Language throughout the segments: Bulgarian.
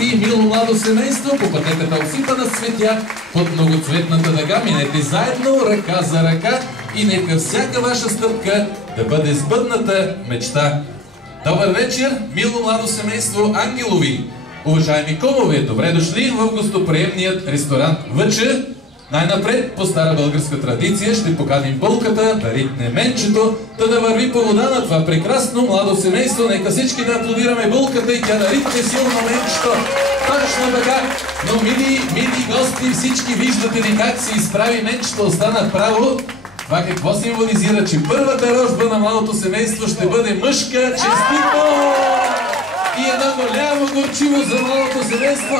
гости, мило младо семейство, по пътеката осипана с цветя, под многоцветната дъга минете заедно, ръка за ръка и нека всяка ваша стъпка да бъде сбъдната мечта. Добър вечер, мило младо семейство Ангелови! Уважаеми кумове, добре дошли в гостоприемният ресторант Въча. Най-напред, по стара българска традиция, ще поканим Булката да ритне менчето, да върви по вода на това прекрасно младо семейство. Нека всички да аплодираме Булката и тя да ритне силно менчето. Точно така, но мили гости, всички виждате ли как се изправи менчето, остана право. Това какво символизира, че първата рожба на младото семейство ще бъде мъжка. Честито! И едно голямо горчиво за младото семейство.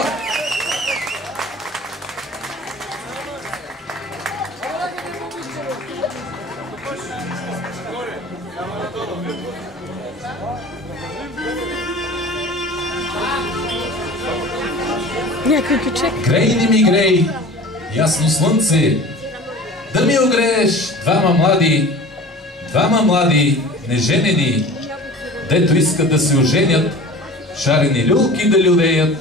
Грей, не ми грей, ясно слънце, да ми огрееш двама млади, неженени, дето искат да се оженят, шарени люлки да людеят,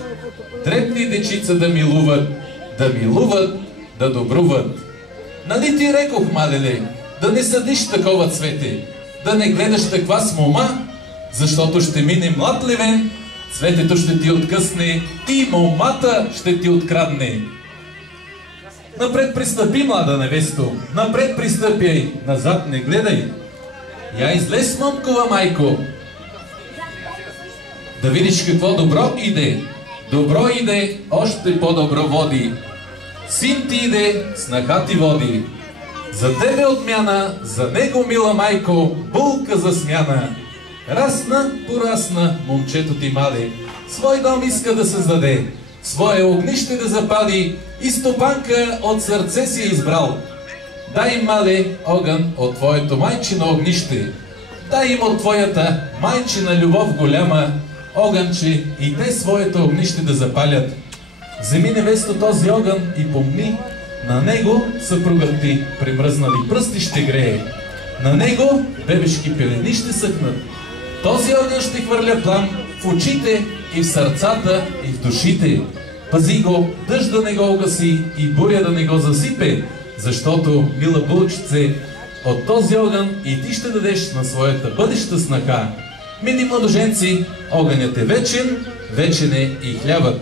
дребни дечица да милуват, да добруват. Нали ти рекох, малеле, да не съдиш такова цвете, да не гледаш таква смома, защото ще мине млад левен, цветето ще ти откъсне и момата ще ти открадне. Напред пристъпи, млада невесто, напред пристъпяй, назад не гледай. Я излез, мъмкова майко, да видиш какво добро иде, още по-добро води. Син ти иде, снаха ти води. За тебе отмяна, за него, мила майко, булка за смяна. Расна, порасна, момчето ти мале, свой дом иска да създаде, свое огнище да запали и стопанка от сърце си е избрал. Дай им, мале, огън от твоето майчино огнище, дай им от твоята майчина любов голяма, огънче и те своето огнище да запалят. Вземи, невесто, този огън и помни, на него съпругът ти примръзнали пръсти ще грее, на него бебешки пелени ще съхнат. Този огън ще хвърля плам в очите и в сърцата и в душите. Пази го, дъжд да не го угаси и буря да не го засипе, защото, мила булчице, от този огън и ти ще дадеш на своята бъдеща снаха. Мили младоженци, огънят е вечен, вечен е и хлябът.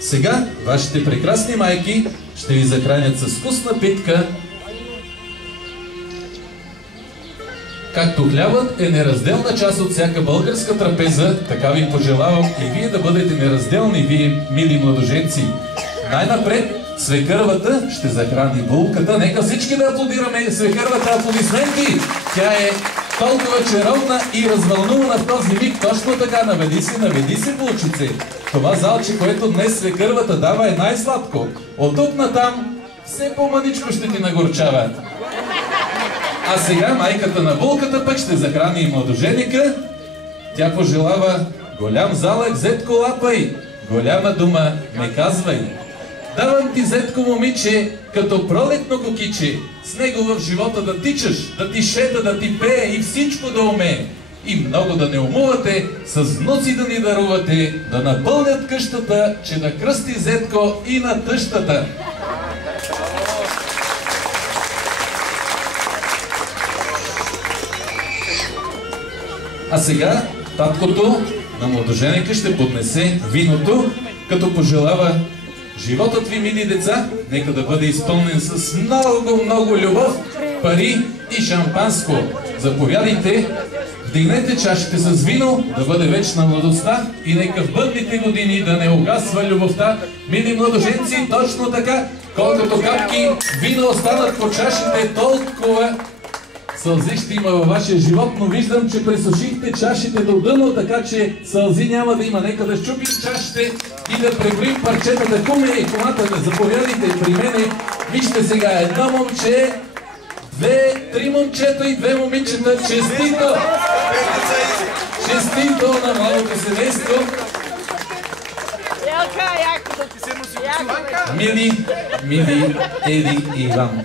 Сега вашите прекрасни майки ще ви захранят с вкусна питка. Както хлябът е неразделна част от всяка българска трапеза, така ви пожелавам и вие да бъдете неразделни, вие, мили младоженци. Най-напред свекървата ще захрани булката. Нека всички да аплодираме свекървата. Аплодисменти! Тя е толкова чаровна и развълнувана в този миг. Точно така, наведи се, булчице. Това залче, което днес свекървата дава, е най-сладко. От тук натам все по-маничко ще ти нагорчава. А сега майката на булката пък ще захрани и младоженика. Тя пожелава: голям залък, зетко, лапай, голяма дума не казвай. Давам ти, зетко момиче, като пролетно кокиче, с него в живота да тичаш, да ти шета, да ти пее и всичко да умее. И много да не умувате, с внуци да ни дарувате, да напълнят къщата, че да кръсти зетко и на тъщата. А сега таткото на младоженика ще поднесе виното, като пожелава: животът ви, мили деца, нека да бъде изпълнен с много любов, пари и шампанско. Заповядайте, вдигнете чашите с вино, да бъде вечна младостта и нека в бъдните години да не угасва любовта. Мили младоженци, точно така, колкото капки вино останат по чашите, толкова сълзи ще има във вашия живот, но виждам, че пресушихте чашите до дъно, така че сълзи няма да има. Нека да щупим чашите и да преброим парчетата. Куме и кумата, заповядайте при мене. Вижте сега, едно момче, три момчета и две момичета. Честито! Честито на младото семейство! Мили Еди и Иван.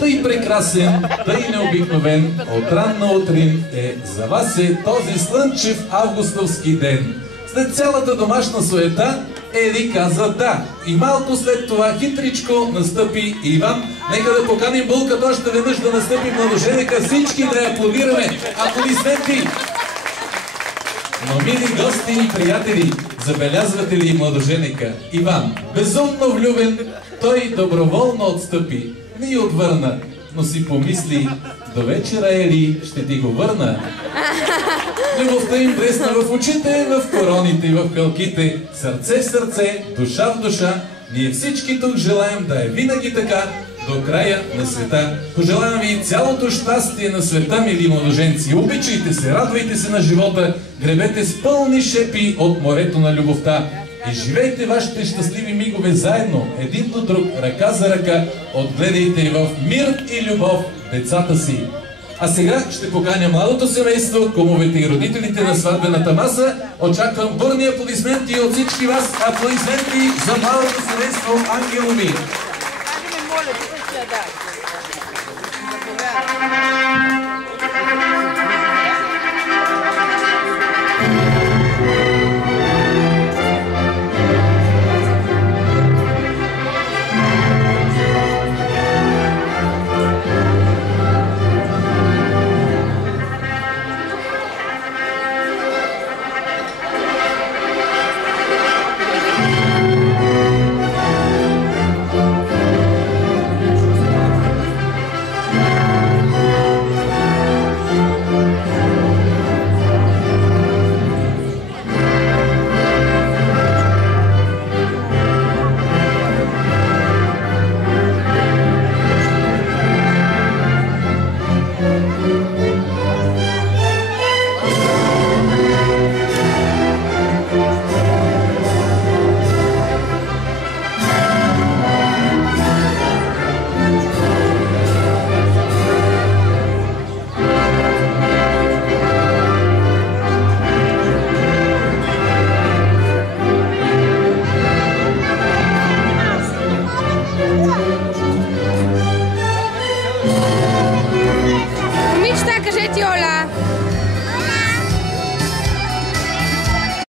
Тъй прекрасен, тъй необикновен, от ранна утрин е за вас е този слънчев августовски ден. След цялата домашна суета, Еди каза да. И малко след това хитричко настъпи Иван. Нека да поканим Булката още веднъж да настъпи младоженека. Всички да я аплодираме. Аплодисменти! Но мили гости и приятели, забелязвате ли младоженека? Иван, безумно влюбен, той доброволно отстъпи. Не отвърна, но си помисли, до вечера Ели ще ти го върна. Любовта им блесна в очите, в короните и в кълките. Сърце в сърце, душа в душа. Ние всички тук желаем да е винаги така, до края на света. Пожелавам ви цялото щастие на света, мили младоженци. Обичайте се, радвайте се на живота, гребете с пълни шепи от морето на любовта. И живейте вашите щастливи мигове заедно, един до друг, ръка за ръка. Отгледайте в мир и любов децата си. А сега ще поканя младото семейство, кумовете и родителите на сватбената маса. Очаквам бурни аплодисменти от всички вас. Аплодисменти за младото семейство Ангелови. Кажете Оля!